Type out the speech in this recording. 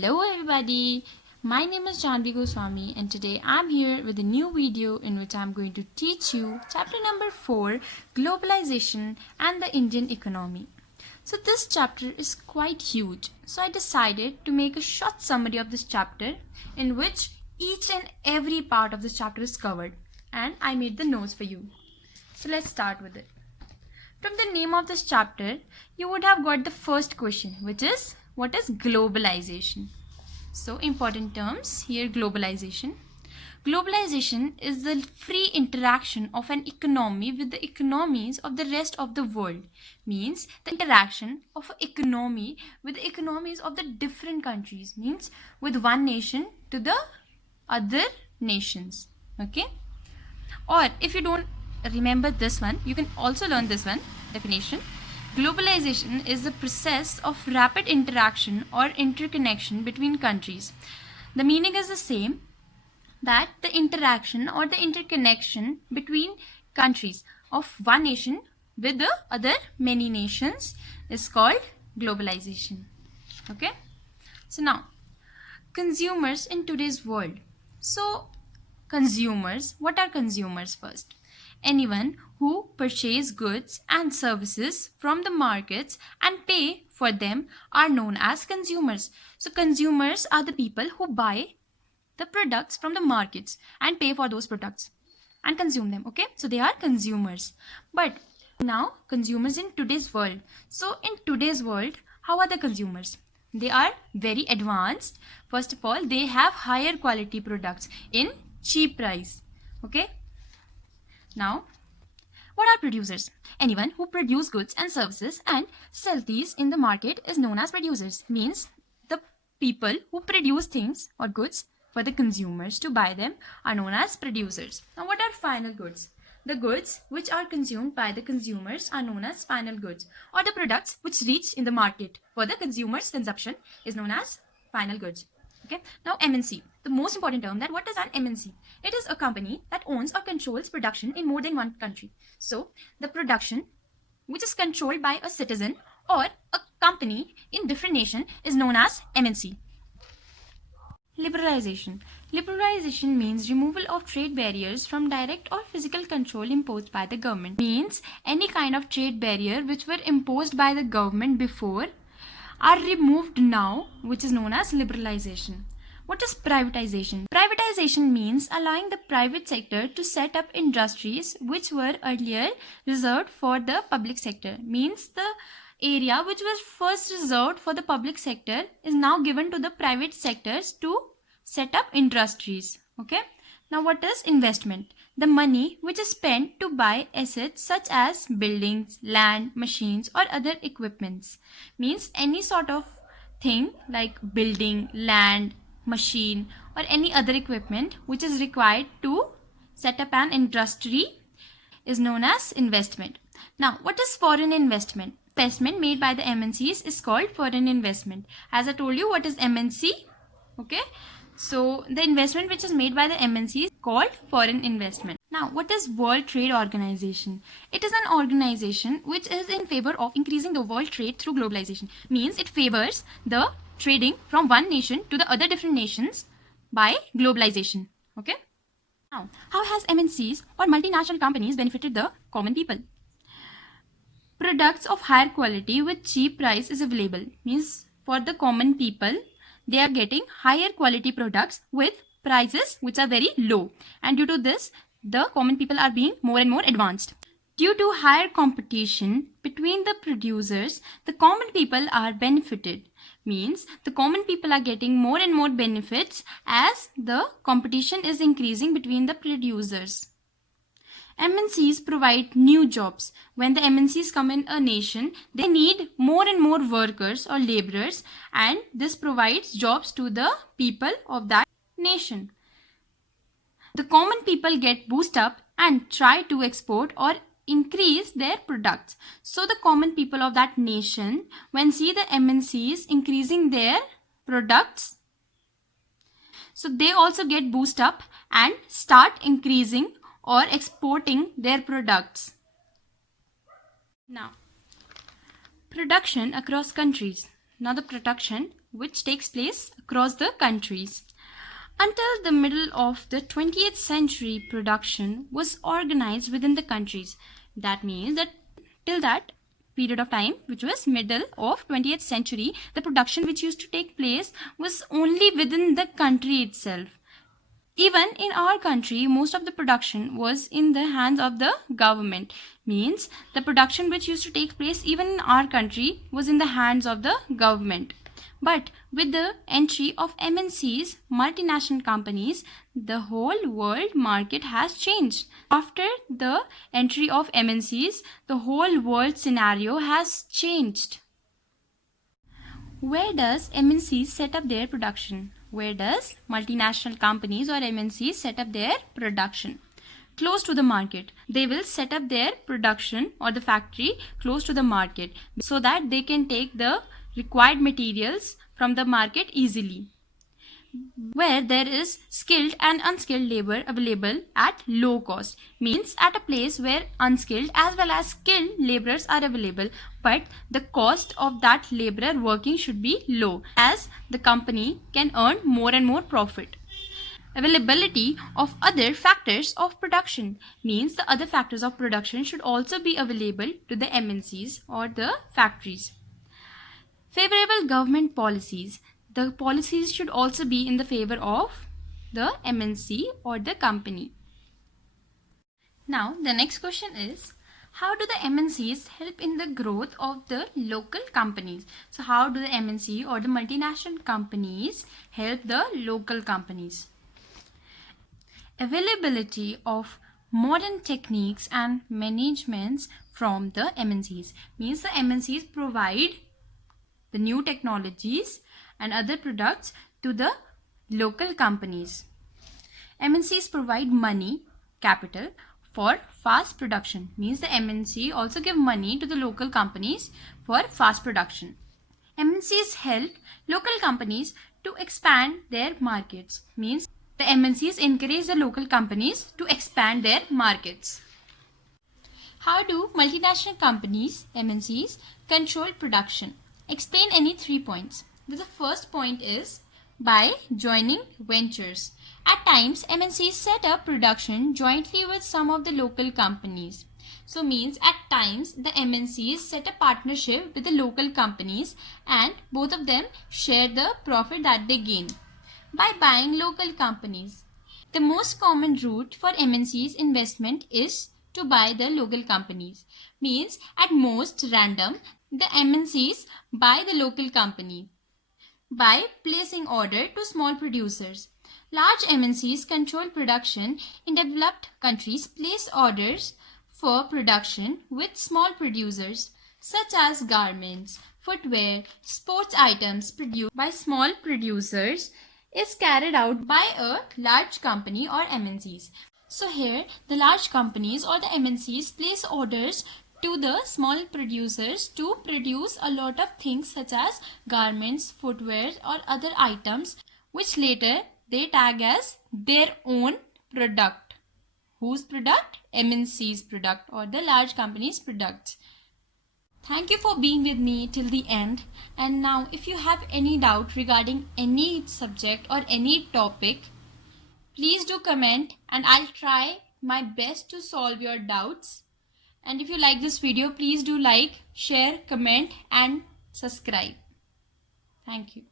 Hello everybody, my name is Janvi Goswami and today I'm here with a new video in which I'm going to teach you chapter number 4, Globalization and the Indian Economy. So this chapter is quite huge, so I decided to make a short summary of this chapter in which each and every part of this chapter is covered, and I made the notes for you. So let's start with it. From the name of this chapter, you would have got the first question, which is, what is globalization? So important terms here, globalization. Globalization is the free interaction of an economy with the economies of the rest of the world. Means the interaction of an economy with the economies of the different countries. Means with one nation to the other nations. Okay? Or if you don't remember this one, you can also learn this one definition. Globalization is the process of rapid interaction or interconnection between countries. The meaning is the same, that the interaction or the interconnection between countries of one nation with the other many nations is called globalization. Okay? So now, consumers in today's world. So consumers, what are consumers first? Anyone who purchase goods and services from the markets and pay for them are known as consumers. So consumers are the people who buy the products from the markets and pay for those products and consume them. Okay, so they are consumers. But now consumers in today's world. So in today's world, how are the consumers? They are very advanced. First of all, they have higher quality products in cheap price. Okay. Now, what are producers? Anyone who produce goods and services and sell these in the market is known as producers. Means the people who produce things or goods for the consumers to buy them are known as producers. Now, what are final goods? The goods which are consumed by the consumers are known as final goods, or the products which reach in the market for the consumer's consumption is known as final goods. Okay. Now MNC, the most important term, that what is an MNC? It is a company that owns or controls production in more than one country. So the production which is controlled by a citizen or a company in different nation is known as MNC. Liberalization. Liberalization means removal of trade barriers from direct or physical control imposed by the government. Means any kind of trade barrier which were imposed by the government before are removed now, which is known as liberalization. What is privatization? Privatization means allowing the private sector to set up industries which were earlier reserved for the public sector. Means the area which was first reserved for the public sector is now given to the private sectors to set up industries. Okay. Now what is investment? The money which is spent to buy assets such as buildings, land, machines or other equipments. Means any sort of thing like building, land, machine or any other equipment which is required to set up an industry is known as investment. Now what is foreign investment? Investment made by the MNCs is called foreign investment. As I told you, what is MNC? Okay. So the investment which is made by the MNC is called foreign investment. Now, what is World Trade Organization? It is an organization which is in favor of increasing the world trade through globalization. Means it favors the trading from one nation to the other different nations by globalization. Okay. Now, how has MNCs or multinational companies benefited the common people? Products of higher quality with cheap price is available. Means for the common people, they are getting higher quality products with prices which are very low, and due to this the common people are being more and more advanced. Due to higher competition between the producers, the common people are benefited. Means the common people are getting more and more benefits as the competition is increasing between the producers. MNCs provide new jobs. When the MNCs come in a nation, they need more and more workers or laborers, and this provides jobs to the people of that nation. The common people get boosted up and try to export or increase their products. So the common people of that nation, when see the MNCs increasing their products, so they also get boosted up and start increasing or exporting their products. Now, production across countries. Now the production which takes place across the countries. Until the middle of the 20th century, production was organized within the countries. That means that till that period of time, which was middle of 20th century, the production which used to take place was only within the country itself. Even in our country, most of the production was in the hands of the government. Means the production which used to take place even in our country was in the hands of the government. But with the entry of MNCs, multinational companies, the whole world market has changed. After the entry of MNCs, the whole world scenario has changed. Where does MNCs set up their production? Where does multinational companies or MNCs set up their production? Close to the market. They will set up their production or the factory close to the market so that they can take the required materials from the market easily. Where there is skilled and unskilled labor available at low cost, means at a place where unskilled as well as skilled laborers are available, but the cost of that laborer working should be low, as the company can earn more and more profit. Availability of other factors of production, means the other factors of production should also be available to the MNCs or the factories. Favorable government policies. The policies should also be in the favor of the MNC or the company. Now, the next question is, how do the MNCs help in the growth of the local companies? So, how do the MNC or the multinational companies help the local companies? Availability of modern techniques and managements from the MNCs, means the MNCs provide the new technologies and other products to the local companies. MNCs provide money, capital for fast production, means the MNC also give money to the local companies for fast production. MNCs help local companies to expand their markets, means the MNCs encourage the local companies to expand their markets. How do multinational companies, MNCs, control production? Explain any 3 points. The first point is by joining ventures. At times, MNCs set up production jointly with some of the local companies. So means at times the MNCs set a partnership with the local companies and both of them share the profit that they gain by buying local companies. The most common route for MNCs investment is to buy the local companies. Means at most random, the MNCs buy the local company by placing order to small producers. Large MNCs control production in developed countries, place orders for production with small producers such as garments, footwear, sports items produced by small producers is carried out by a large company or MNCs. So here the large companies or the MNCs place orders to the small producers to produce a lot of things such as garments, footwear or other items which later they tag as their own product. Whose product? MNC's product or the large company's products. Thank you for being with me till the end. And now if you have any doubt regarding any subject or any topic, please do comment and I'll try my best to solve your doubts. And if you like this video, please do like, share, comment and subscribe. Thank you.